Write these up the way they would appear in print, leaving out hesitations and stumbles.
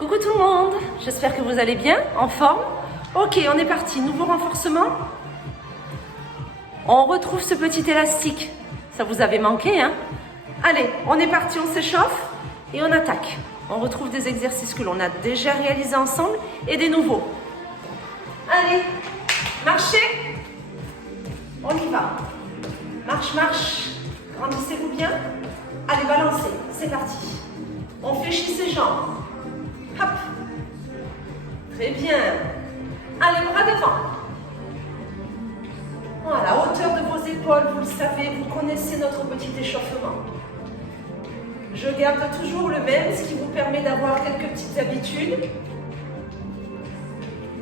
Coucou tout le monde, j'espère que vous allez bien, en forme. Ok, on est parti, nouveau renforcement. On retrouve ce petit élastique, ça vous avait manqué, hein? Allez, on est parti, on s'échauffe et on attaque. On retrouve des exercices que l'on a déjà réalisés ensemble et des nouveaux. Allez, marchez. On y va. Marche, marche. Grandissez-vous bien. Allez, balancez. C'est parti. On fléchit ses jambes. Hop. Très bien. Allez, bras devant. Voilà, hauteur de vos épaules, vous le savez, vous connaissez notre petit échauffement. Je garde toujours le même, ce qui vous permet d'avoir quelques petites habitudes.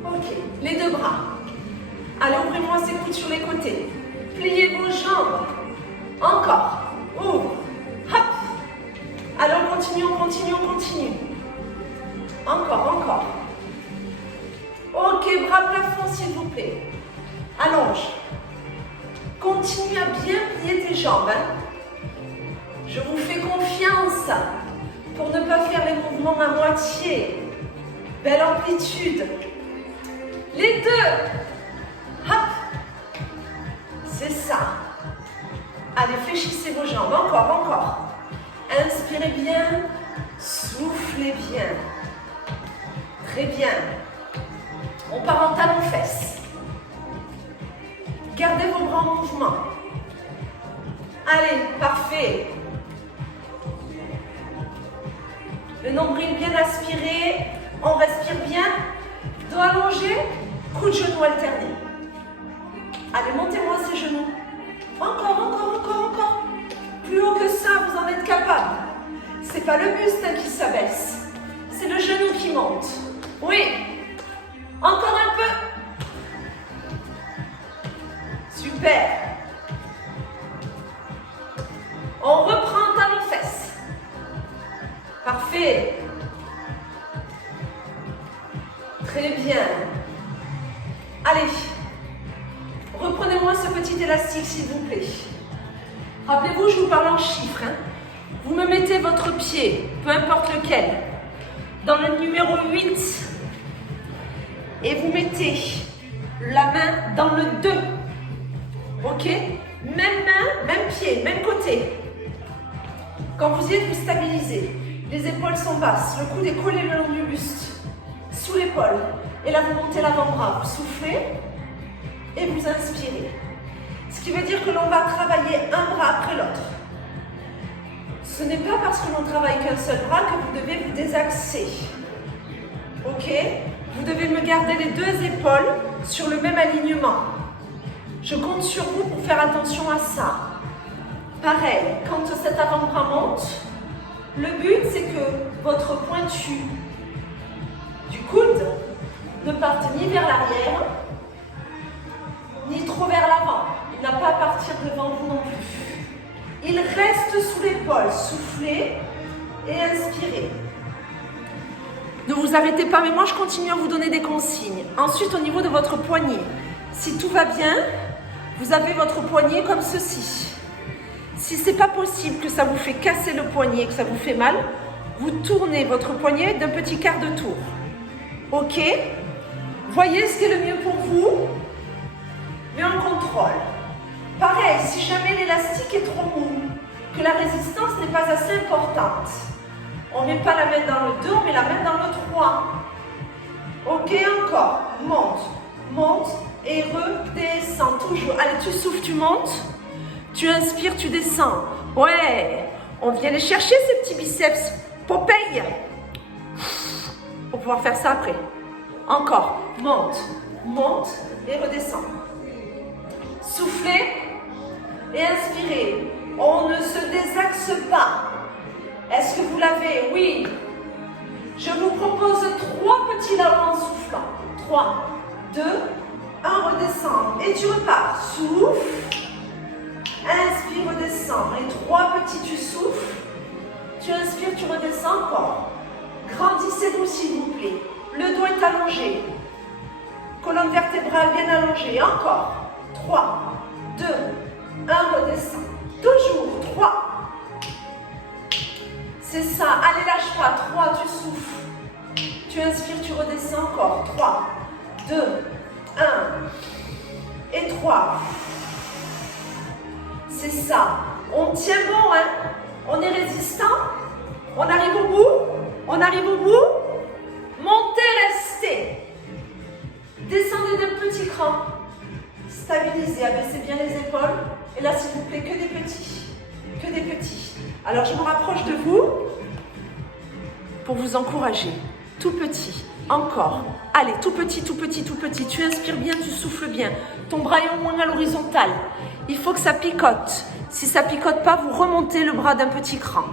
Ok, les deux bras. Allez, ouvrez-moi ces coudes sur les côtés. Pliez vos jambes. Encore. Ouvre. Hop. Allez, on continue, on continue, on continue. Encore, encore. Ok, bras plafond, s'il vous plaît. Allonge. Continue à bien plier tes jambes. Je vous fais confiance pour ne pas faire les mouvements à moitié. Belle amplitude. Les deux. Hop. C'est ça. Allez, fléchissez vos jambes. Encore, encore. Inspirez bien. Soufflez bien. Très bien. On part en talons-fesses. Gardez vos bras en mouvement. Allez, parfait. Le nombril bien aspiré. On respire bien. Dos allongé. Coup de genou alterné. Allez, montez-moi ces genoux. Encore, encore, encore, encore. Plus haut que ça, vous en êtes capable. C'est pas le buste qui s'abaisse. C'est le genou qui monte. Oui. Encore un peu. Super. On reprend talons-fesses. Parfait. Très bien. Allez. Reprenez-moi ce petit élastique, s'il vous plaît. Rappelez-vous, je vous parle en chiffres. Vous me mettez votre pied, peu importe lequel, dans le numéro 8. Et vous mettez la main dans le 2. Ok? Même main, même pied, même côté. Quand vous y êtes, vous stabilisez. Les épaules sont basses, le coude est collé le long du buste, sous l'épaule. Et là, vous montez l'avant-bras, vous soufflez et vous inspirez. Ce qui veut dire que l'on va travailler un bras après l'autre. Ce n'est pas parce que l'on travaille qu'un seul bras que vous devez vous désaxer. Ok? Vous devez me garder les deux épaules sur le même alignement. Je compte sur vous pour faire attention à ça. Pareil, quand cet avant-bras monte, le but c'est que votre pointu du coude ne parte ni vers l'arrière, ni trop vers l'avant. Il n'a pas à partir devant vous non plus. Il reste sous l'épaule. Soufflez et inspirez. Ne vous arrêtez pas, mais moi je continue à vous donner des consignes. Ensuite, au niveau de votre poignet, si tout va bien, vous avez votre poignet comme ceci. Si ce n'est pas possible, que ça vous fait casser le poignet, que ça vous fait mal, vous tournez votre poignet d'un petit quart de tour. Ok? Voyez ce qui est le mieux pour vous, mais on contrôle. Pareil, si jamais l'élastique est trop mou, que la résistance n'est pas assez importante, on ne met pas la main dans le 2, on met la main dans le 3. Ok, encore. Monte, monte et redescends toujours. Allez, tu souffles, tu montes. Tu inspires, tu descends. Ouais, on vient les chercher ces petits biceps. Popeye. Pour pouvoir faire ça après. Encore. Monte, monte et redescends. Soufflez et inspirez. On ne se désaxe pas. Est-ce que vous l'avez? Oui. Je vous propose 3 petits lavements en soufflant. 3, 2, 1, redescends. Et tu repars. Souffle. Inspire, redescends. Et 3 petits, tu souffles. Tu inspires, tu redescends encore. Grandissez-vous s'il vous plaît. Le dos est allongé. Colonne vertébrale bien allongée. Encore. 3, 2, 1, redescends. Toujours. 3. C'est ça. Allez, lâche pas. 3, tu souffles. encore. 3, 2, 1 et 3. C'est ça. On tient bon, hein? On est résistant. On arrive au bout. On arrive au bout. Montez, restez. Descendez d'un petit cran. Stabilisez, abaissez bien les épaules. Et là, s'il vous plaît, que des petits. Que des petits. Alors, je me rapproche de vous pour vous encourager. Tout petit. Encore. Allez, tout petit, tout petit, tout petit. Tu inspires bien, tu souffles bien. Ton bras est au moins à l'horizontale. Il faut que ça picote. Si ça picote pas, vous remontez le bras d'un petit cran.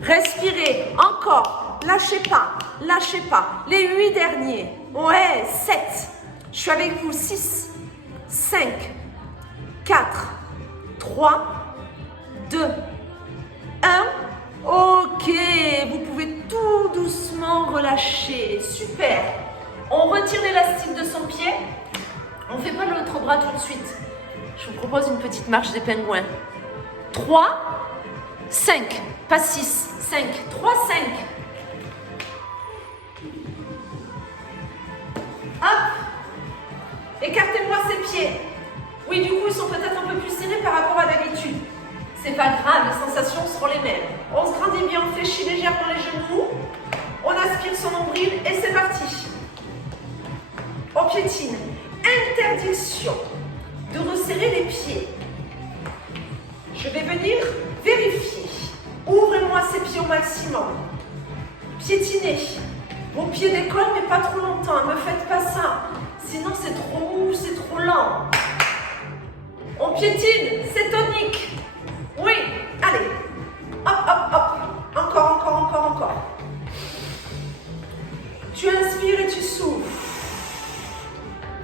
Respirez. Encore. Lâchez pas. Lâchez pas. Les 8 derniers. Ouais, 7. Je suis avec vous. 6, 5, 4, 3, 2, 1. Ok, vous pouvez tout doucement relâcher. Super. On retire l'élastique de son pied. On ne fait pas l'autre bras tout de suite. Je vous propose une petite marche des pingouins. 3, 5, pas 6, 5, 3, 5. Hop. Écartez-moi ces pieds. Oui, du coup, ils sont peut-être un peu plus serrés par rapport à d'habitude. C'est pas grave, les sensations seront les mêmes. On se grandit bien, on fléchit légèrement les genoux. On aspire son nombril et c'est parti. On piétine. Interdiction de resserrer les pieds. Je vais venir vérifier. Ouvrez-moi ces pieds au maximum. Piétinez. Vos pieds décollent, mais pas trop longtemps. Ne me faites pas ça. Sinon, c'est trop mou, c'est trop lent. On piétine. C'est tonique. Oui. Allez. Hop, hop, hop. Encore, encore, encore, encore. Tu inspires et tu souffles.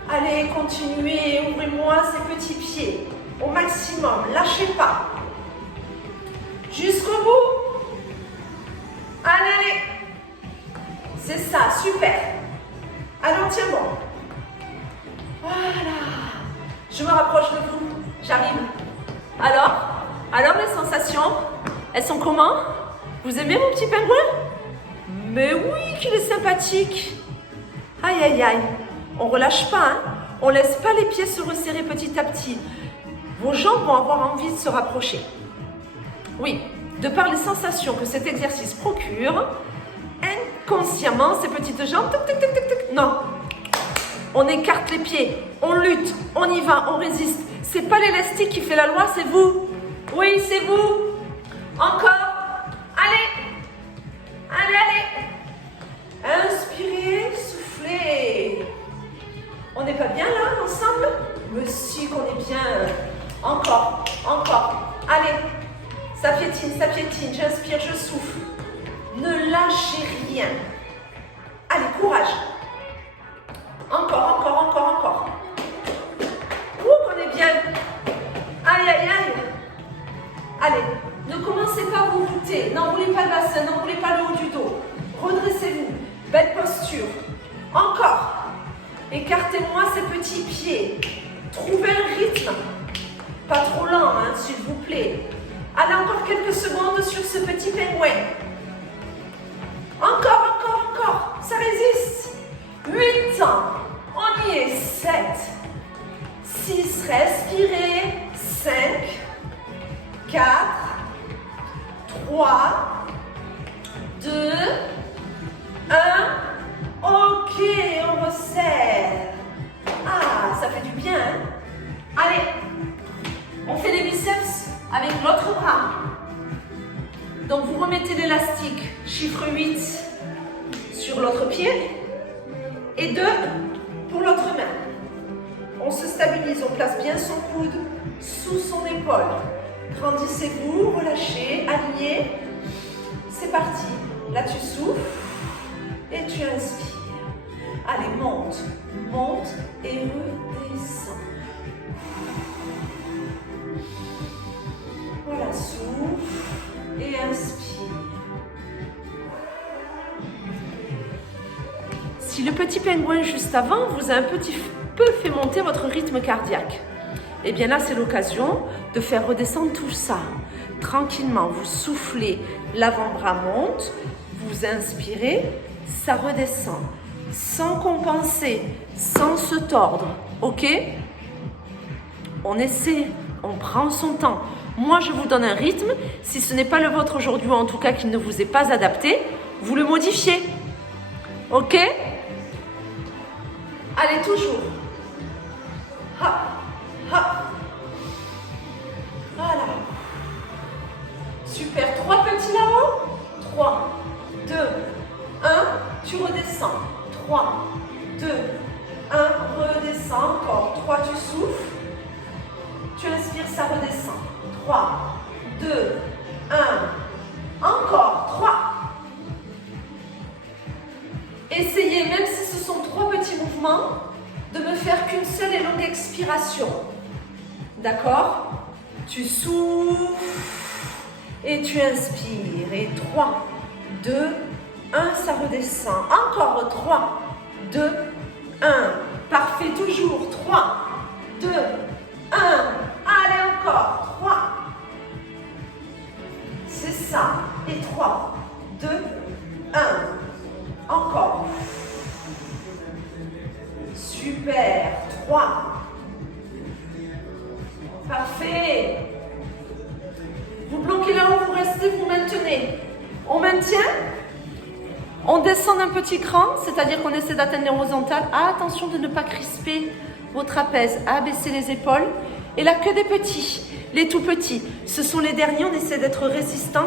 Allez, continuez. Ouvrez-moi ces petits pieds. Au maximum. Lâchez pas. Jusqu'au bout. Allez, allez. C'est ça, super. Alors, tiens bon. Voilà. Je me rapproche de vous. J'arrive. Alors les sensations, elles sont comment? Vous aimez mon petit pingouin? Mais oui, qu'il est sympathique. Aïe, aïe, aïe. On relâche pas, hein? On laisse pas les pieds se resserrer petit à petit. Vos jambes vont avoir envie de se rapprocher. Oui, de par les sensations que cet exercice procure, inconsciemment, ces petites jambes, tic, tic, tic, tic, tic. Non. On écarte les pieds, on lutte, on y va, on résiste. C'est pas l'élastique qui fait la loi, c'est vous. Oui, c'est vous. Encore. Allez. Allez, allez. Inspirez, soufflez. On n'est pas bien là, ensemble? Mais si qu'on est bien. Encore, encore. Allez. Ça piétine, j'inspire, je souffle. Ne lâchez rien. Allez, courage. Encore, encore, encore, encore. Ouh, qu'on est bien. Aïe, aïe, aïe. Allez, ne commencez pas à vous voûter. N'enroulez pas le bassin, n'enroulez pas le haut du dos. Redressez-vous. Belle posture. Encore. Écartez-moi ces petits pieds. Trouvez un rythme. Pas trop lent, hein, s'il vous plaît. Allez, encore quelques secondes sur ce petit pingouin. Encore, encore, encore. Ça résiste. 8 ans. On y est. 7. 6. Respirez. 5. 4. 3. 2. 1. Ok, on resserre. Ah, ça fait du bien, hein? Allez. On fait les biceps avec l'autre bras. Donc vous remettez l'élastique, chiffre 8 sur l'autre pied et 2 pour l'autre main. On se stabilise, on place bien son coude sous son épaule. Grandissez-vous, relâchez, alignez. C'est parti. Là tu souffles et tu inspires. Allez, monte, monte et redescends. Voilà, souffle et inspire. Si le petit pingouin juste avant vous a un petit peu fait monter votre rythme cardiaque, et bien là c'est l'occasion de faire redescendre tout ça. Tranquillement, vous soufflez, l'avant-bras monte, vous inspirez, ça redescend. sans compenser, sans se tordre, ok? On essaie, on prend son temps. Moi, je vous donne un rythme. Si ce n'est pas le vôtre aujourd'hui, ou en tout cas qu'il ne vous est pas adapté, vous le modifiez, ok? Allez, toujours. Hop, hop. Voilà. Super. 3 petits là-haut. 3, 2, 1. Tu redescends. 3, 2, 1. Redescends. Encore. 3, tu souffles. Tu inspires, ça redescend. 3, 2, 1. Encore. 3. Essayez, même si ce sont 3 petits mouvements, de ne faire qu'une seule et longue expiration. D'accord? Tu souffles et tu inspires. Et 3, 2, 1, ça redescend. Encore 3, 2, 1. Parfait, toujours. 3, 2, 1. Allez, encore. 3. C'est ça. Et 3, 2, 1. Encore. Super. 3. Parfait. Vous bloquez là où vous restez, vous maintenez. On maintient. On descend d'un petit cran, c'est-à-dire qu'on essaie d'atteindre l'horizontale. Ah, attention de ne pas crisper vos trapèzes. Abaisser les épaules. Et là, que des petits. Les tout petits. Ce sont les derniers. On essaie d'être résistant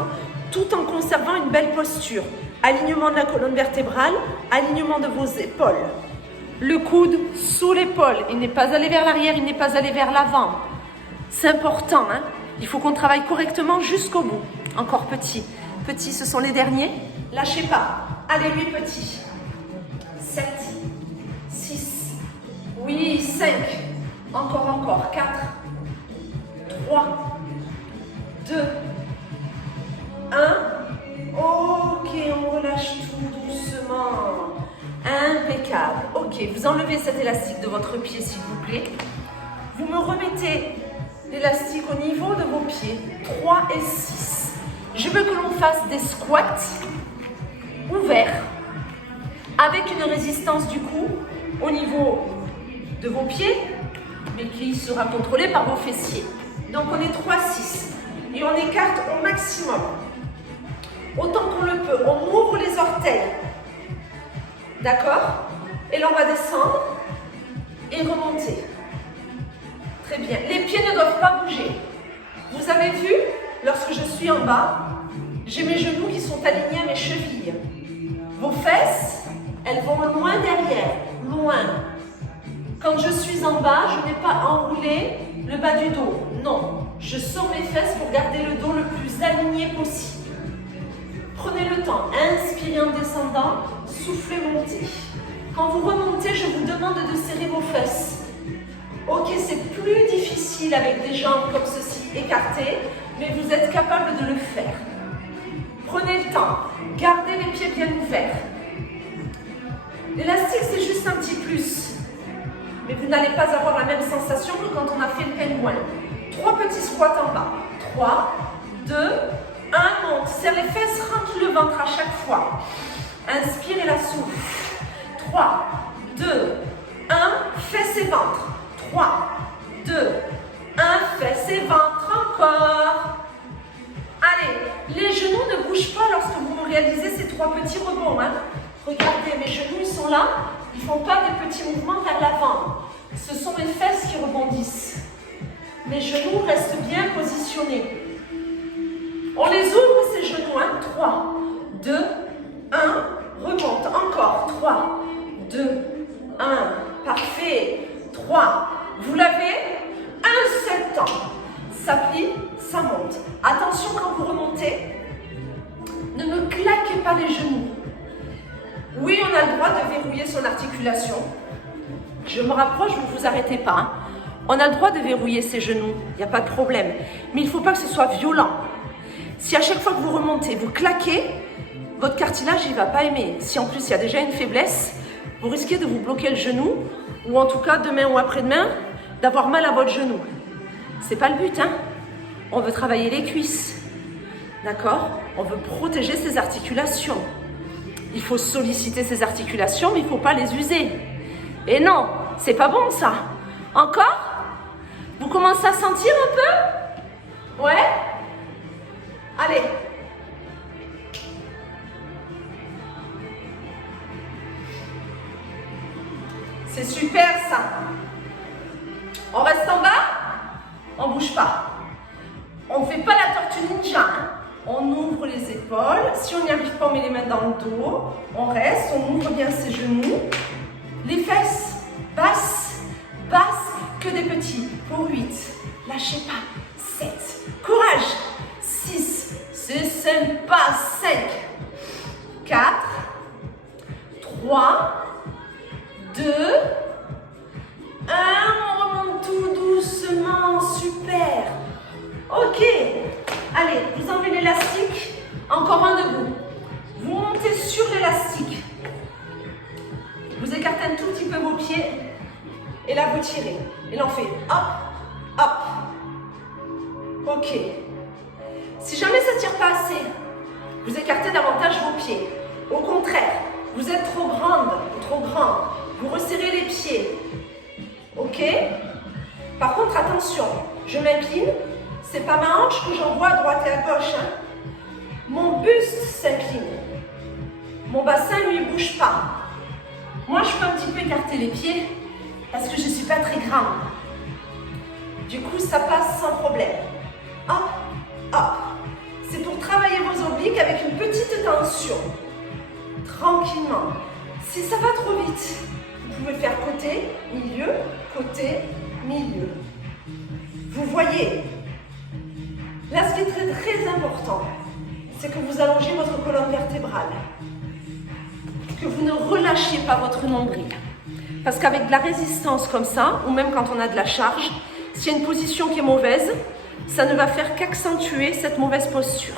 tout en conservant une belle posture. Alignement de la colonne vertébrale, alignement de vos épaules. Le coude sous l'épaule. Il n'est pas allé vers l'arrière, il n'est pas allé vers l'avant. C'est important, hein? Il faut qu'on travaille correctement jusqu'au bout. Encore petit. Petits, ce sont les derniers. Lâchez pas. Allez, 8 petits. 7, 6, oui, 5. Encore. 4, 3, 2, 1. Ok, on relâche tout doucement. Impeccable. Ok, vous enlevez cet élastique de votre pied, s'il vous plaît. Vous me remettez l'élastique au niveau de vos pieds. 3 et 6. Je veux que l'on fasse des squats ouverts avec une résistance du coup au niveau de vos pieds, mais qui sera contrôlée par vos fessiers. Donc on est 3, 6. Et on écarte au maximum. Autant qu'on le peut, on ouvre les orteils. D'accord? Et là, on va descendre et remonter. Très bien. Les pieds ne doivent pas bouger. Vous avez vu, lorsque je suis en bas, j'ai mes genoux qui sont alignés à mes chevilles. Vos fesses, elles vont loin derrière, loin. Quand je suis en bas, je n'ai pas enroulé le bas du dos. Non, je sors mes fesses pour garder le dos le plus aligné possible. Prenez le temps, inspirez en descendant, soufflez, montez. Quand vous remontez, je vous demande de serrer vos fesses. Ok, c'est plus difficile avec des jambes comme ceci écartées, mais vous êtes capable de le faire. Prenez le temps, gardez les pieds bien ouverts. L'élastique, c'est juste un petit plus, mais vous n'allez pas avoir la même sensation que quand on a fait le pingouin. 3 petits squats en bas. 3, 2, 1, monte. Serre les fesses, rentre le ventre à chaque fois. Inspire et la souffle. 3, 2, 1, fesses et ventre. 3, 2, 1, fesses et ventre. Encore. Allez, les genoux ne bougent pas lorsque vous réalisez ces 3 petits rebonds. Hein. Regardez, mes genoux, ils sont là. Ils ne font pas des petits mouvements vers l'avant. Ce sont mes fesses qui rebondissent. Mes genoux restent bien positionnés. On les ouvre, ces genoux. Hein. 3, 2, 1, remonte. Encore. 3, 2, 1. Parfait. 3. Vous l'avez. Un seul temps. Ça plie, ça monte. Attention quand vous remontez. Ne me claquez pas les genoux. Oui, on a le droit de verrouiller son articulation. Je me rapproche, vous ne vous arrêtez pas. Hein. On a le droit de verrouiller ses genoux, il n'y a pas de problème. Mais il ne faut pas que ce soit violent. Si à chaque fois que vous remontez, vous claquez, votre cartilage, il ne va pas aimer. Si en plus il y a déjà une faiblesse, vous risquez de vous bloquer le genou, ou en tout cas demain ou après-demain, d'avoir mal à votre genou. C'est pas le but, hein. On veut travailler les cuisses, d'accord? On veut protéger ses articulations. Il faut solliciter ses articulations, mais il ne faut pas les user. Et non, c'est pas bon ça. Encore? Vous commencez à sentir un peu? Ouais? Allez. C'est super ça. On reste en bas? On bouge pas. On ne fait pas la tortue ninja. Hein. On ouvre les épaules. Si on n'y arrive pas, on met les mains dans le dos. On reste, on ouvre bien ses genoux. Les fesses, basses, basses, que des petits. Pour 8. Lâchez pas. 7. Courage. 6. C'est sympa. 5. 4. 3. 2. 1. On remonte tout doucement. Super. Ok. Allez, vous enlevez l'élastique. Encore un debout. Vous montez sur l'élastique. Vous écartez un tout petit peu vos pieds. Et là, vous tirez. Et là, on fait hop, hop. Ok. Si jamais ça ne tire pas assez, vous écartez davantage vos pieds. Au contraire, vous êtes trop grande ou trop grand. Vous resserrez les pieds. Ok? Par contre, attention, je m'incline. C'est pas ma hanche que j'envoie à droite et à gauche. Hein. Mon buste s'incline. Mon bassin, lui, ne bouge pas. Moi, je peux un petit peu écarter les pieds parce que je ne suis pas très grande. Du coup, ça passe sans problème. Hop, hop. C'est pour travailler vos obliques avec une petite tension. Tranquillement. Si ça va trop vite, vous pouvez faire côté, milieu, côté, milieu. Vous voyez, là, ce qui est très, très important, c'est que vous allongez votre colonne vertébrale. Que vous ne relâchiez pas votre nombril. Parce qu'avec de la résistance comme ça, ou même quand on a de la charge, s'il y a une position qui est mauvaise, ça ne va faire qu'accentuer cette mauvaise posture.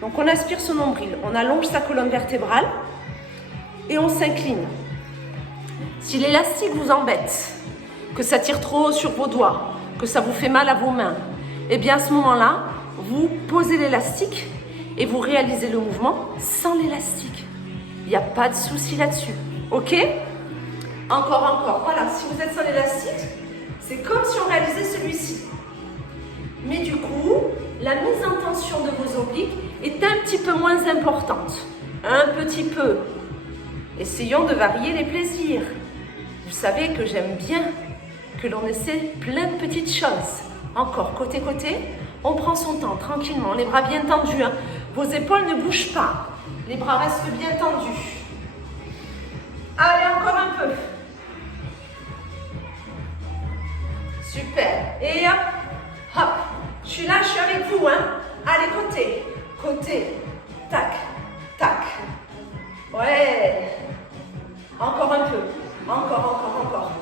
Donc on aspire son nombril, on allonge sa colonne vertébrale et on s'incline. Si l'élastique vous embête, que ça tire trop haut sur vos doigts, que ça vous fait mal à vos mains, et bien à ce moment-là, vous posez l'élastique et vous réalisez le mouvement sans l'élastique. Il n'y a pas de souci là-dessus. Ok? Encore. Voilà, si vous êtes sans l'élastique, c'est comme si on réalisait celui-ci. Mais du coup, la mise en tension de vos obliques est un petit peu moins importante. Un petit peu. Essayons de varier les plaisirs. Vous savez que j'aime bien que l'on essaie plein de petites choses. Encore, côté, on prend son temps, tranquillement, les bras bien tendus. Hein. Vos épaules ne bougent pas. Les bras restent bien tendus. Allez, encore un peu. Super. Et hop, hop. Je suis là, je suis avec vous. Hein. Allez, côté. Tac, tac. Ouais. Encore un peu. Encore.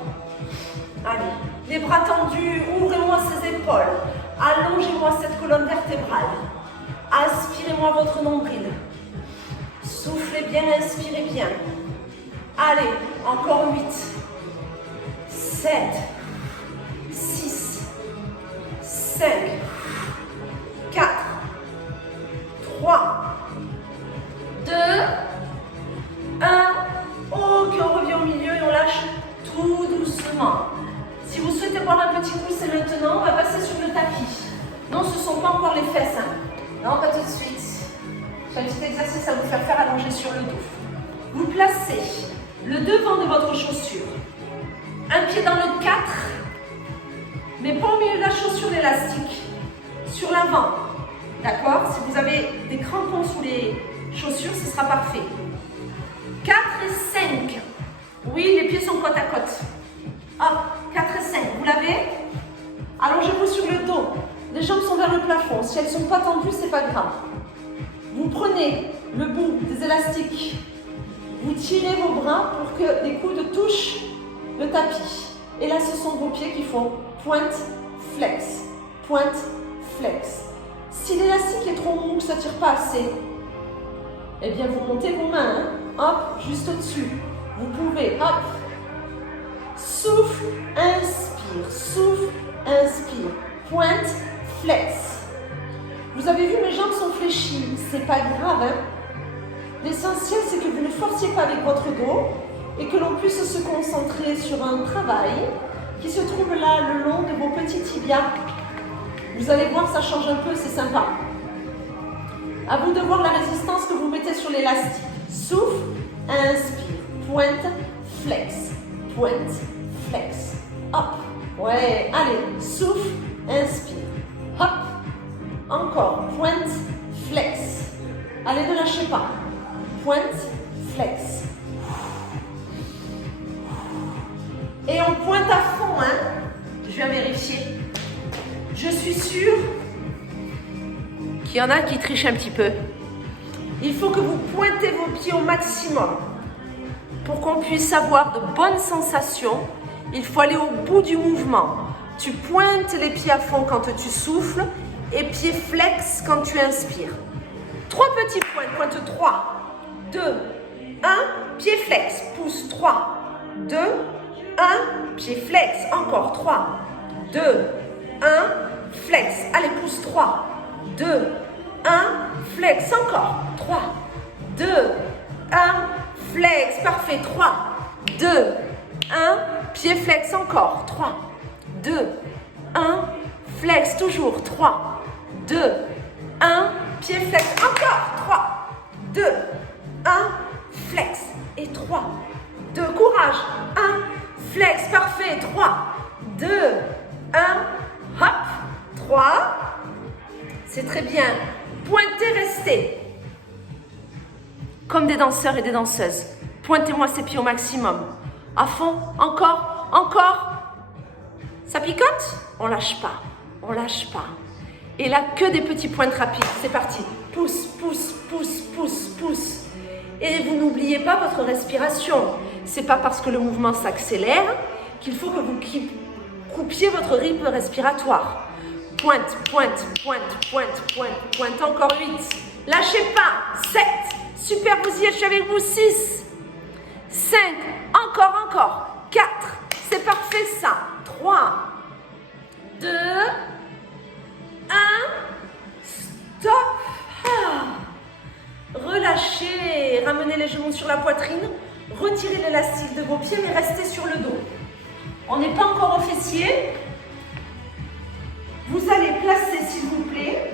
Allez. Les bras tendus, ouvrez-moi ces épaules. Allongez-moi cette colonne vertébrale. Aspirez-moi votre nombril. Soufflez bien, inspirez bien. Allez, encore 8, 7, 6, 5, 4, 3, 2, 1. Ok, on revient au milieu et on lâche tout doucement. Si vous souhaitez boire un petit coup, c'est maintenant. On va passer sur le tapis. Non, ce ne sont pas encore les fesses. Hein. Non, pas tout de suite. J'ai un petit exercice à vous faire allonger sur le dos. Vous placez le devant de votre chaussure. Un pied dans le 4, mais pas au milieu de la chaussure l'élastique. Sur l'avant. D'accord? Si vous avez des crampons sous les chaussures, ce sera parfait. 4 et 5. Oui, les pieds sont côte à côte. Hop, 4 et 5. Vous l'avez? Allongez-vous sur le dos. Les jambes sont vers le plafond. Si elles ne sont pas tendues, ce n'est pas grave. Vous prenez le bout des élastiques. Vous tirez vos bras pour que les coudes touchent le tapis. Et là, ce sont vos pieds qui font pointe, flex, pointe, flex. Si l'élastique est trop mou, que ça ne tire pas assez, eh bien, vous montez vos mains. Hein. Hop, juste au-dessus. Vous pouvez, hop. Souffle, inspire. Souffle, inspire. Pointe, flex. Vous avez vu, mes jambes sont fléchies. C'est pas grave, hein. L'essentiel, c'est que vous ne forciez pas avec votre dos et que l'on puisse se concentrer sur un travail qui se trouve là, le long de vos petits tibias. Vous allez voir, ça change un peu, c'est sympa. À vous de voir la résistance que vous mettez sur l'élastique. Souffle, inspire, pointe, flex, hop. Ouais, allez, souffle, inspire, hop. Encore, pointe, flex. Allez, ne lâchez pas. Pointe, flex. Et on pointe à fond, hein. Je viens vérifier. Je suis sûre qu'il y en a qui trichent un petit peu. Il faut que vous pointez vos pieds au maximum. Pour qu'on puisse avoir de bonnes sensations, il faut aller au bout du mouvement. Tu pointes les pieds à fond quand tu souffles et pieds flex quand tu inspires. 3 petits points, pointe 3, 2, 1, pied flex, pouce 3, 2, 1, pied flex, encore 3, 2, 1, flex, allez pouce 3, 2, 1, flex, encore 3, 2, 1, flex, parfait, 3, 2, 1, pied flex, encore 3, 2, 1, flex, toujours 3, 2, 1, pied flex, encore 3, 2, 1, flex et 3, 2, courage, 1, flex, parfait, 3, 2, 1, hop, 3, c'est très bien, pointez, restez, comme des danseurs et des danseuses, pointez-moi ces pieds au maximum, à fond, encore, ça picote? On lâche pas, on lâche pas. Et là, que des petits pointes rapides. C'est parti. Pousse, pousse, pousse, pousse, pousse. Et vous n'oubliez pas votre respiration. C'est pas parce que le mouvement s'accélère qu'il faut que vous coupiez votre rythme respiratoire. Pointe, pointe, pointe, pointe, pointe, pointe. Encore 8. Lâchez pas. 7. Super, vous y êtes, je suis avec vous. 6. 5. Encore. 4. C'est parfait ça. 3. 2. 1, stop, relâchez, ramenez les genoux sur la poitrine, retirez l'élastique de vos pieds mais restez sur le dos. On n'est pas encore au fessier. Vous allez placer, s'il vous plaît,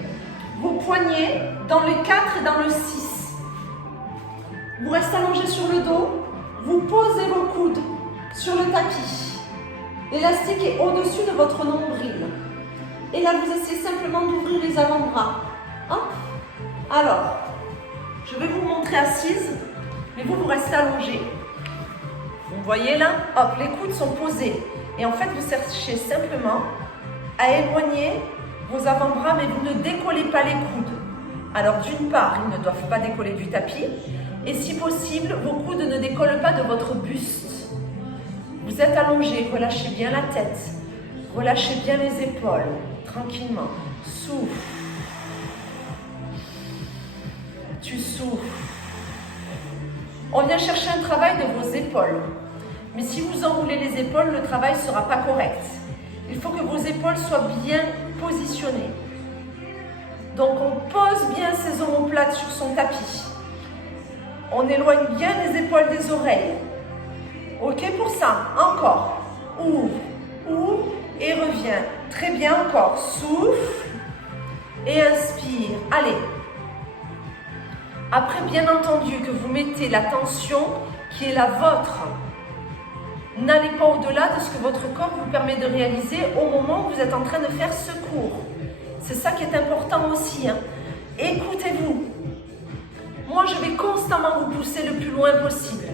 vos poignets dans le 4 et dans le 6. Vous restez allongé sur le dos, vous posez vos coudes sur le tapis. L'élastique est au-dessus de votre nombril. Et là, vous essayez simplement d'ouvrir les avant-bras. Hop. Alors, je vais vous montrer assise, mais vous restez allongé. Vous voyez là? Hop, les coudes sont posés. Et en fait, vous cherchez simplement à éloigner vos avant-bras, mais vous ne décollez pas les coudes. Alors, d'une part, ils ne doivent pas décoller du tapis. Et si possible, vos coudes ne décollent pas de votre buste. Vous êtes allongé, relâchez bien la tête. Relâchez bien les épaules, tranquillement. Souffle. Tu souffles. On vient chercher un travail de vos épaules. Mais si vous enroulez les épaules, le travail ne sera pas correct. Il faut que vos épaules soient bien positionnées. Donc on pose bien ses omoplates sur son tapis. On éloigne bien les épaules des oreilles. Ok pour ça? Encore. Ouvre et reviens. Très bien encore. Souffle et inspire. Allez. Après, bien entendu, que vous mettez la tension qui est la vôtre. N'allez pas au-delà de ce que votre corps vous permet de réaliser au moment où vous êtes en train de faire ce cours. C'est ça qui est important aussi. Hein. Écoutez-vous. Moi, je vais constamment vous pousser le plus loin possible.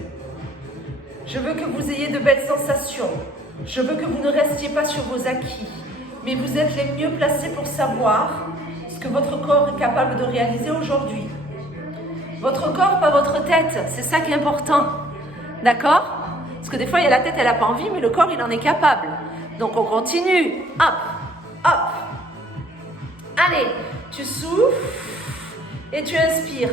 Je veux que vous ayez de belles sensations. Je veux que vous ne restiez pas sur vos acquis. Mais vous êtes les mieux placés pour savoir ce que votre corps est capable de réaliser aujourd'hui. Votre corps, pas votre tête. C'est ça qui est important. D'accord ? Parce que des fois, il y a la tête, elle n'a pas envie, mais le corps, il en est capable. Donc, on continue. Hop, hop. Allez, tu souffles et tu inspires.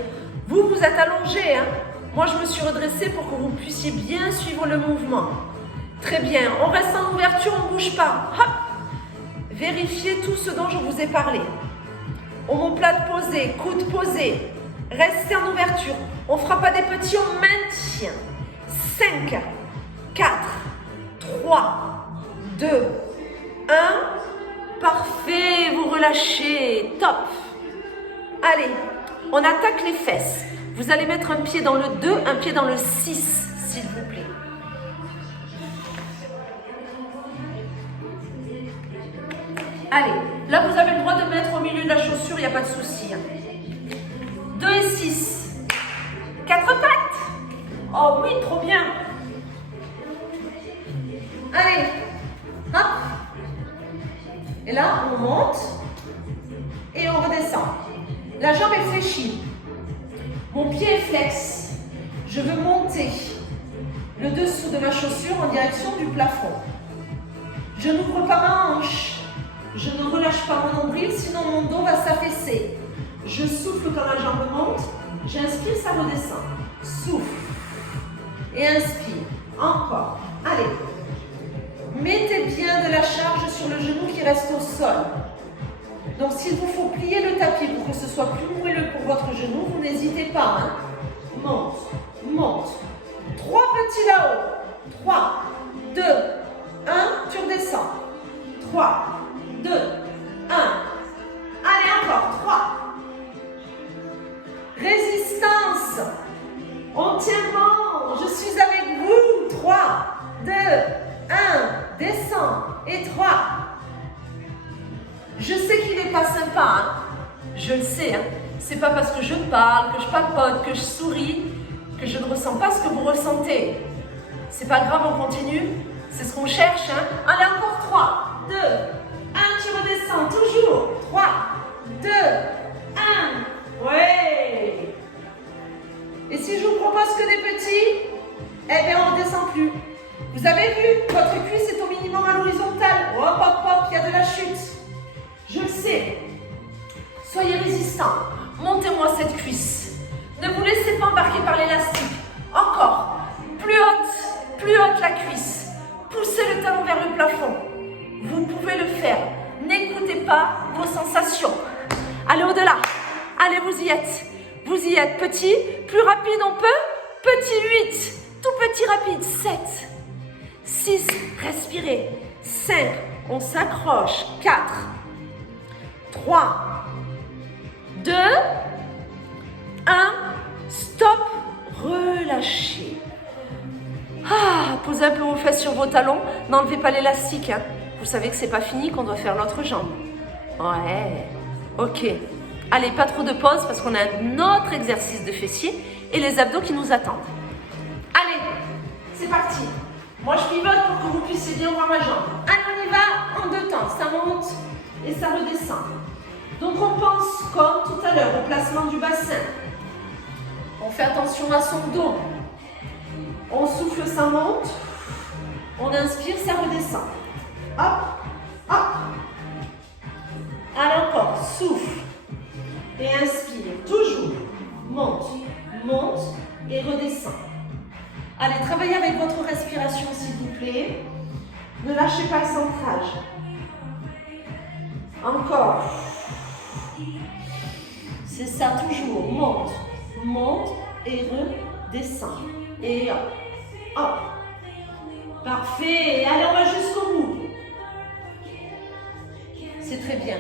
Vous, vous êtes allongé. Hein. Moi, je me suis redressée pour que vous puissiez bien suivre le mouvement. Très bien. On reste en ouverture, on ne bouge pas. Hop. Vérifiez tout ce dont je vous ai parlé. Omoplate posée, coude posé. Restez en ouverture. On ne fera pas des petits, on maintient. 5, 4, 3, 2, 1. Parfait, vous relâchez. Top. Allez, on attaque les fesses. Vous allez mettre un pied dans le 2, un pied dans le 6, s'il vous plaît. Allez, là vous avez le droit de mettre au milieu de la chaussure, il n'y a pas de souci. 2 et 6. 4 pattes. Oh oui, trop bien. Allez, hop. Et là, on monte et on redescend. La jambe est fléchie. Mon pied est flex. Je veux monter le dessous de ma chaussure en direction du plafond. Je n'ouvre pas ma hanche. Je ne relâche pas mon nombril, sinon mon dos va s'affaisser. Je souffle quand la jambe monte. J'inspire, ça redescend. Souffle. Et inspire. Encore. Allez. Mettez bien de la charge sur le genou qui reste au sol. Donc, s'il vous faut plier le tapis pour que ce soit plus moelleux pour votre genou, vous n'hésitez pas. Hein. Monte, monte. 3 petits là-haut. 3, 2, 1. Tu redescends. 3, 2, 1. Allez, encore. 3. Résistance. On tient bon. Je suis avec vous. 3, 2, 1. Descends. Et 3. Je sais qu'il n'est pas sympa, hein. Je le sais, hein. C'est pas parce que je parle, que je papote, que je souris, que je ne ressens pas ce que vous ressentez. C'est pas grave, on continue. C'est ce qu'on cherche, hein. Allez, encore 3, 2, 1, tu redescends, toujours. 3, 2, 1. Ouais. Et si je vous propose que des petits, eh bien, on ne redescend plus. Vous avez vu, votre cuisse est au minimum à l'horizontale. Hop, hop, hop, il y a de la chute. Je le sais. Soyez résistants. Montez-moi cette cuisse. Ne vous laissez pas embarquer par l'élastique. Encore. Plus haute la cuisse. Poussez le talon vers le plafond. Vous pouvez le faire. N'écoutez pas vos sensations. Allez au-delà. Allez, vous y êtes. Vous y êtes. Petit. Plus rapide on peut. Petit 8. Tout petit rapide. 7. 6. Respirez. 5. On s'accroche. 4. 3, 2, 1, stop, relâchez. Posez un peu vos fesses sur vos talons, n'enlevez pas l'élastique. Hein. Vous savez que c'est pas fini, qu'on doit faire l'autre jambe. Ouais, ok. Allez, pas trop de pause parce qu'on a un autre exercice de fessiers et les abdos qui nous attendent. Allez, c'est parti. Moi, je pivote pour que vous puissiez bien voir ma jambe. Allez, on y va en 2 temps. Ça monte et ça redescend. Donc on pense comme tout à l'heure au placement du bassin. On fait attention à son dos. On souffle, ça monte. On inspire, ça redescend. Hop, hop. Allez encore, souffle. Et inspire, toujours. Monte, monte et redescend. Allez, travaillez avec votre respiration s'il vous plaît. Ne lâchez pas le centrage. Encore. C'est ça, toujours. Monte, monte et redescend. Et hop, hop. Parfait. Allez, on va jusqu'au bout. C'est très bien.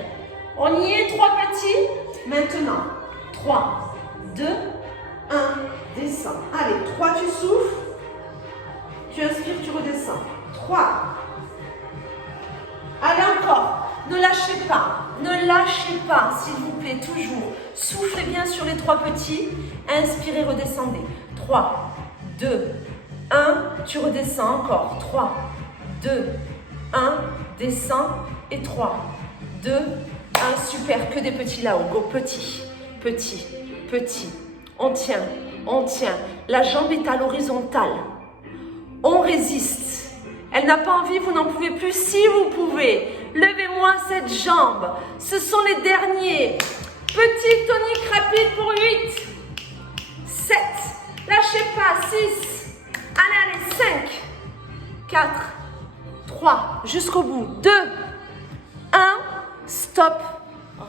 On y est, 3 petits. Maintenant, 3, 2, 1, descends. Allez, 3, tu souffles. Tu inspires, tu redescends. 3. Allez, encore. Ne lâchez pas, s'il vous plaît, toujours. Soufflez bien sur les 3 petits. Inspirez, redescendez. 3, 2, 1, tu redescends encore. 3, 2, 1, descends. Et 3, 2, 1, super. Que des petits là-haut. Go, petit, petit, petit. On tient, on tient. La jambe est à l'horizontale. On résiste. Elle n'a pas envie, vous n'en pouvez plus. Si vous pouvez, levez-moi cette jambe. Ce sont les derniers. Petit tonique rapide pour 8. 7. Lâchez pas. 6. Allez, 5. 4. 3. Jusqu'au bout. 2. 1. Stop.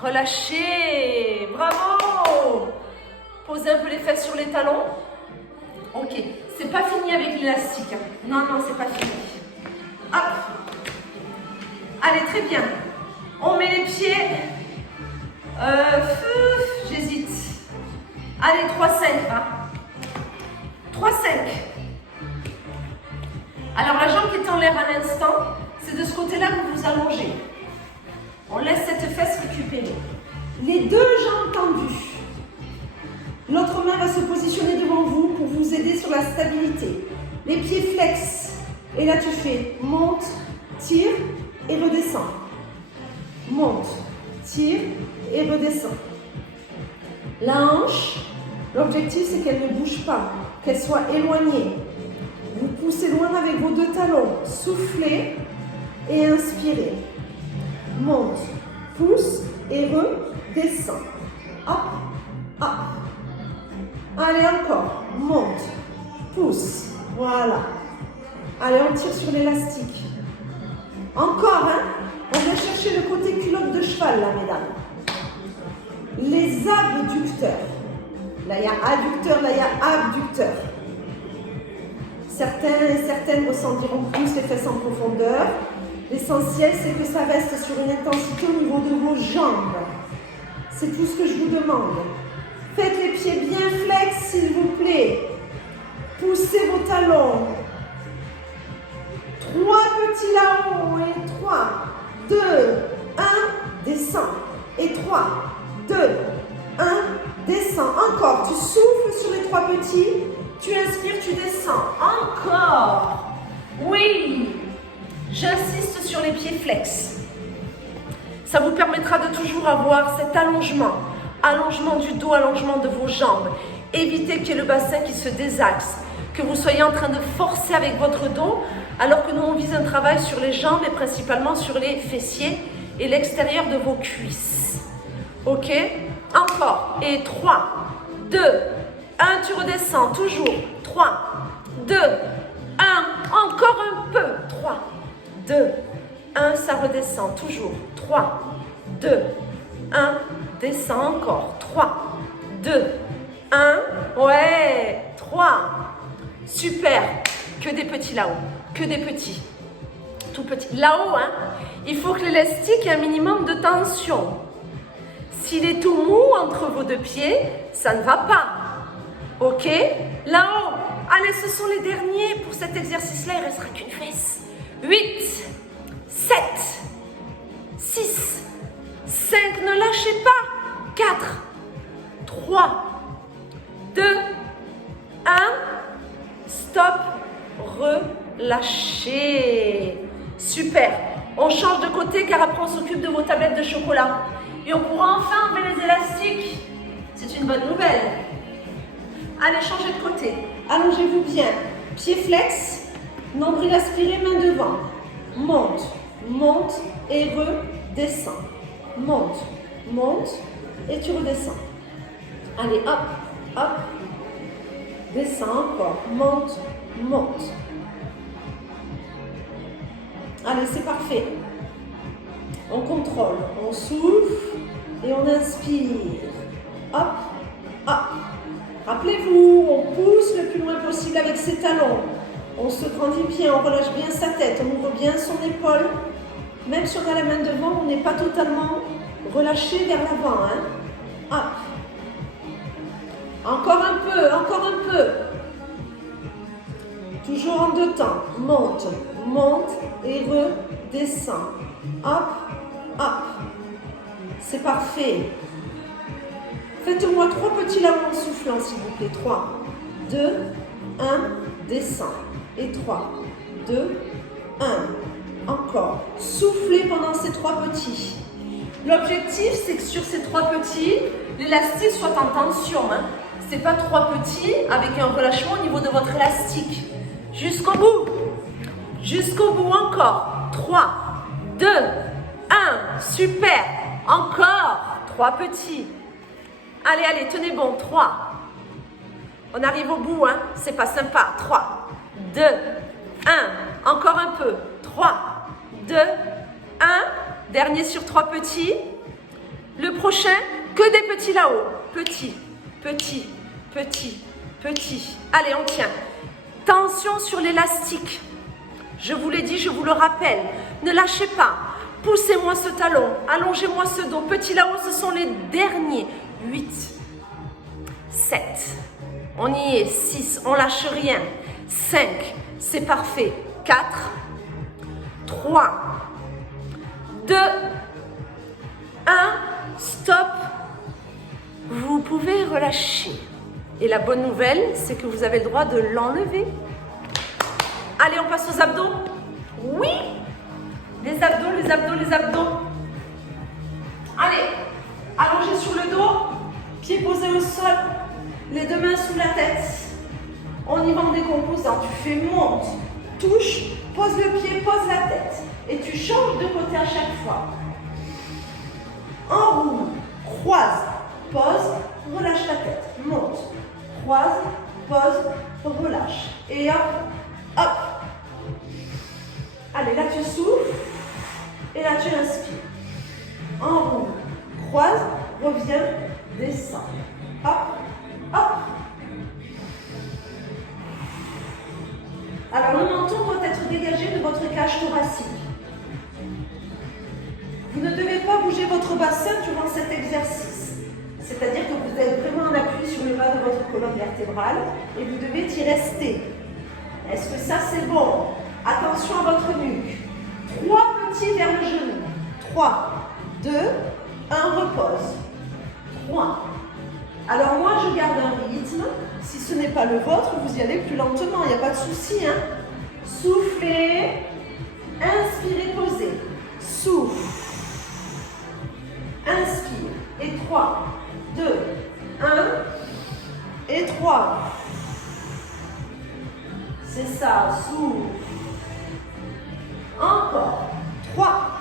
Relâchez. Bravo. Posez un peu les fesses sur les talons. Ok, c'est pas fini avec l'élastique. Hein. Non, non, c'est pas fini. Hop. Allez, très bien. On met les pieds. J'hésite. Allez, 3-5. Hein. 3-5. Alors, la jambe qui est en l'air à l'instant, c'est de ce côté-là que vous allongez. On laisse cette fesse récupérer. Les deux jambes tendues. L'autre main va se positionner devant vous pour vous aider sur la stabilité. Les pieds flex. Et là, tu fais monte, tire et redescends. Monte, tire et redescends. La hanche, l'objectif, c'est qu'elle ne bouge pas, qu'elle soit éloignée. Vous poussez loin avec vos deux talons. Soufflez et inspirez. Monte, pousse et redescends. Hop, hop. Allez, encore. Monte, pousse. Voilà. Allez, on tire sur l'élastique. Encore, hein. On vient chercher le côté culotte de cheval, là, mesdames. Les abducteurs. Là, il y a adducteur, là, il y a abducteur. Certains et certaines ressentiront plus les fesses en profondeur. L'essentiel, c'est que ça reste sur une intensité au niveau de vos jambes. C'est tout ce que je vous demande. Faites les pieds bien flex, s'il vous plaît. Poussez vos talons. 3 petits là-haut. Et 3, 2, 1, descends. Et 3, 2, 1, descends. Encore. Tu souffles sur les 3 petits. Tu inspires, tu descends. Encore. Oui. J'insiste sur les pieds flex. Ça vous permettra de toujours avoir cet allongement. Allongement du dos, allongement de vos jambes. Évitez qu'il y ait le bassin qui se désaxe. Que vous soyez en train de forcer avec votre dos, alors que nous on vise un travail sur les jambes et principalement sur les fessiers et l'extérieur de vos cuisses. Ok? Encore. Et 3, 2, 1, tu redescends. Toujours. 3, 2, 1. Encore un peu. 3, 2, 1, ça redescend. Toujours. 3, 2, 1. Descends encore. 3, 2, 1. Ouais. 3. Super. Que des petits là-haut. Que des petits. Tout petits. Là-haut, hein, il faut que l'élastique ait un minimum de tension. S'il est tout mou entre vos deux pieds, ça ne va pas. Ok? Là-haut. Allez, ce sont les derniers. Pour cet exercice-là, il ne restera qu'une fesse. 8, 7, 6, 5, ne lâchez pas. 4, 3, 2, 1, stop, relâchez. Super. On change de côté car après on s'occupe de vos tablettes de chocolat. Et on pourra enfin enlever les élastiques. C'est une bonne nouvelle. Allez, changez de côté. Allongez-vous bien. Pieds flex, nombril aspiré, main devant. Monte, monte et redescends. Monte, monte et tu redescends. Allez, hop, hop. Descends encore. Monte, monte. Allez, c'est parfait. On contrôle. On souffle et on inspire. Hop, hop. Rappelez-vous, on pousse le plus loin possible avec ses talons. On se grandit bien, on relâche bien sa tête, on ouvre bien son épaule. Même si on a la main devant, on n'est pas totalement relâché vers l'avant. Hein. Hop. Encore un peu, encore un peu. Toujours en deux temps. Monte, monte et redescends. Hop, hop. C'est parfait. Faites-moi 3 petits là-haut en soufflant, s'il vous plaît. 3, 2, 1, descends. Et 3, 2, 1. Encore. Soufflez pendant ces 3 petits. L'objectif, c'est que sur ces 3 petits, l'élastique soit en tension. Hein. Ce n'est pas 3 petits avec un relâchement au niveau de votre élastique. Jusqu'au bout. Jusqu'au bout encore. 3, 2, 1. Super. Encore. 3 petits. Allez, allez, tenez bon. 3. On arrive au bout, hein. C'est pas sympa. 3, 2, 1. Encore un peu. 3, 2, 1. Dernier sur 3 petits. Le prochain, que des petits là-haut. Petits, petits, petit, petit. Allez, on tient. Tension sur l'élastique. Je vous l'ai dit, je vous le rappelle. Ne lâchez pas. Poussez-moi ce talon. Allongez-moi ce dos. Petit là-haut, ce sont les derniers. 8, 7. On y est. 6, on lâche rien. 5, c'est parfait. 4, 3, 2, 1. Stop. Vous pouvez relâcher. Et la bonne nouvelle, c'est que vous avez le droit de l'enlever. Allez, on passe aux abdos. Oui. Les abdos, les abdos, les abdos. Allez, allongez sur le dos, pieds posés au sol, les deux mains sous la tête. On y va en décomposant. Tu fais monte, touche, pose le pied, pose la tête. Et tu changes de côté à chaque fois. Enroule, croise, pose, relâche la tête. Monte, croise, pose, relâche. Et hop, hop. Allez, là tu souffles. Et là tu inspires. Enroule, croise, reviens, descends. Hop, hop. Alors le menton doit être dégagé de votre cage thoracique. Vous ne devez pas bouger votre bassin durant cet exercice. C'est-à-dire que vous êtes vraiment en appui sur le bas de votre colonne vertébrale et vous devez y rester. Est-ce que ça c'est bon? Attention à votre nuque. 3 petits vers le genou. 3, 2, 1, repose. 3. Alors moi je garde un rythme. Si ce n'est pas le vôtre, vous y allez plus lentement, il n'y a pas de souci. Hein? Soufflez. Inspirez, posez. Souffle. Inspire. Et 3, 2, 1. Et 3. C'est ça, souffle. Encore. 3.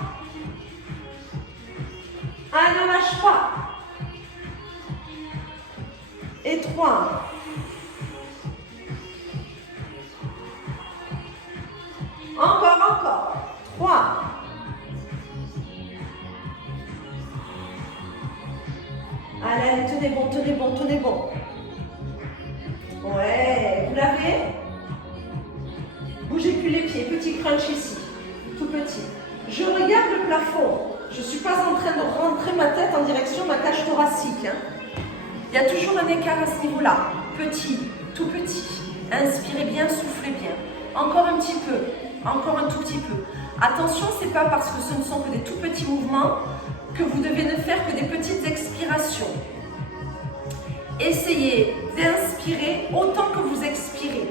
Ah, ne lâche pas. Et 3. Encore. 3. Allez, tenez bon. Ouais, vous l'avez? Bougez plus les pieds, petit crunch ici, tout petit. Je regarde le plafond. Je ne suis pas en train de rentrer ma tête en direction de ma cage thoracique. Hein. Il y a toujours un écart à ce niveau-là. Petit, tout petit. Inspirez bien, soufflez bien. Encore un petit peu, encore un tout petit peu. Attention, ce n'est pas parce que ce ne sont que des tout petits mouvements que vous devez ne faire que des petites expirations. Essayez d'inspirer autant que vous expirez.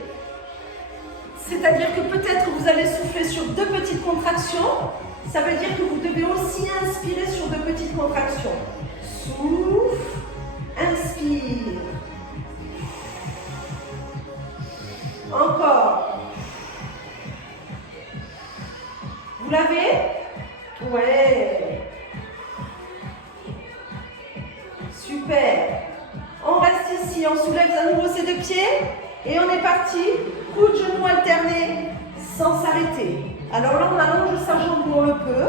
C'est-à-dire que peut-être vous allez souffler sur 2 petites contractions. Ça veut dire que vous devez aussi inspirer sur 2 petites contractions. Souffle, inspire. Encore. Vous l'avez? Ouais. Super. On reste ici, on soulève à nouveau ces 2 pieds et on est parti. Coup de genou alterné sans s'arrêter. Alors là, on allonge sa jambe où on le peut.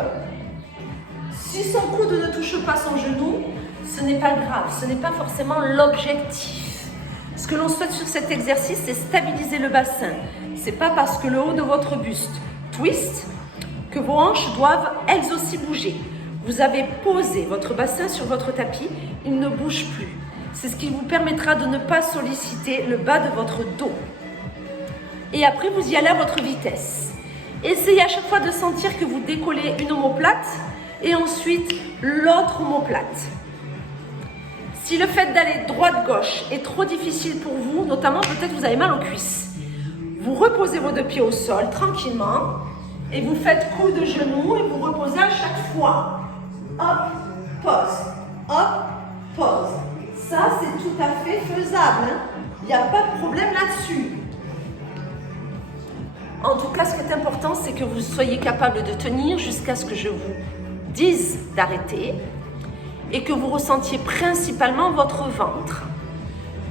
Si son coude ne touche pas son genou, ce n'est pas grave, ce n'est pas forcément l'objectif. Ce que l'on souhaite sur cet exercice, c'est stabiliser le bassin. Ce n'est pas parce que le haut de votre buste twist que vos hanches doivent elles aussi bouger. Vous avez posé votre bassin sur votre tapis, il ne bouge plus. C'est ce qui vous permettra de ne pas solliciter le bas de votre dos. Et après, vous y allez à votre vitesse. Essayez à chaque fois de sentir que vous décollez une omoplate et ensuite l'autre omoplate. Si le fait d'aller droite-gauche est trop difficile pour vous, notamment peut-être vous avez mal aux cuisses, vous reposez vos 2 pieds au sol tranquillement et vous faites coup de genou et vous reposez à chaque fois. Hop, pause, hop, pause. Ça, c'est tout à fait faisable. Il n'y a pas de problème là-dessus. En tout cas, ce qui est important, c'est que vous soyez capable de tenir jusqu'à ce que je vous dise d'arrêter et que vous ressentiez principalement votre ventre.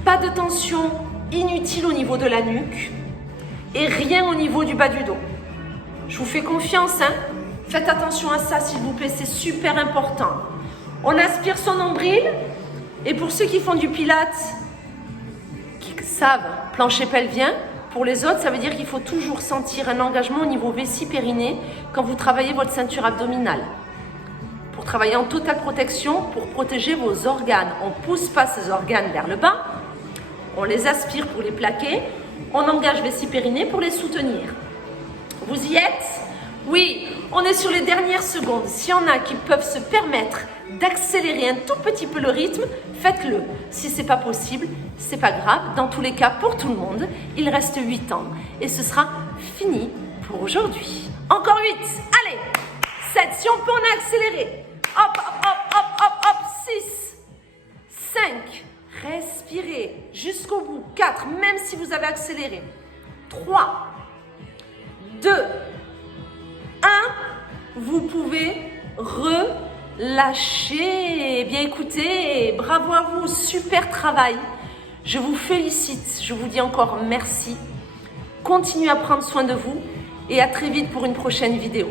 Pas de tension inutile au niveau de la nuque et rien au niveau du bas du dos. Je vous fais confiance, hein? Faites attention à ça, s'il vous plaît, c'est super important. On aspire son nombril et pour ceux qui font du pilates, savent, plancher pelvien. Pour les autres, ça veut dire qu'il faut toujours sentir un engagement au niveau vessie-périnée quand vous travaillez votre ceinture abdominale. Pour travailler en totale protection, pour protéger vos organes. On ne pousse pas ces organes vers le bas, on les aspire pour les plaquer, on engage vessie-périnée pour les soutenir. Vous y êtes? Oui, on est sur les dernières secondes. S'il y en a qui peuvent se permettre d'accélérer un tout petit peu le rythme, faites-le. Si ce n'est pas possible, c'est pas grave. Dans tous les cas, pour tout le monde, il reste 8 ans. Et ce sera fini pour aujourd'hui. Encore 8. Allez. 7. Si on peut, on a accéléré. Hop, hop, hop, hop, hop, hop. 6. 5. Respirez jusqu'au bout. 4. Même si vous avez accéléré. 3. 2. 1. Vous pouvez relâcher. Eh bien écoutez, bravo à vous, super travail. Je vous félicite, je vous dis encore merci. Continuez à prendre soin de vous et à très vite pour une prochaine vidéo.